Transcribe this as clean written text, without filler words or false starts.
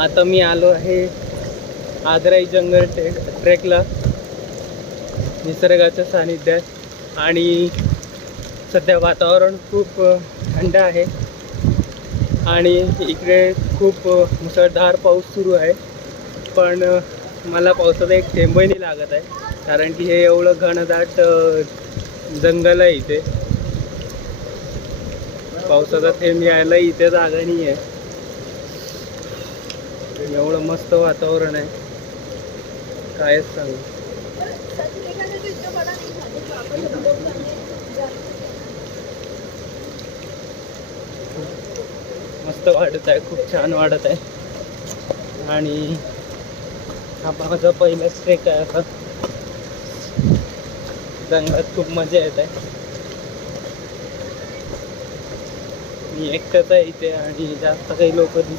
आता मी आलो आहे आदराई जंगल ट्रेकला, निसर्गाच्या सानिध्यात. आणि सध्या वातावरण खूप थंड आहे आणि इकडे खूप मुसळधार पाऊस सुरू आहे. पण मला पावसाचा एक थेंबही नाही लागत आहे, कारण की हे एवढं घनदाट जंगल आहे. इथे पावसाचा थेंब यायला इथे जागा नाही आहे. एवढं मस्त वातावरण आहे, कायच सांगू. मस्त वाटत आहे, खूप छान वाटत आहे. आणि हा माझा पहिलाच ट्रेक आहे. आता जंगलात खूप मजा येत आहे. मी एकटाच आहे इथे आणि जास्त काही लोक दिसत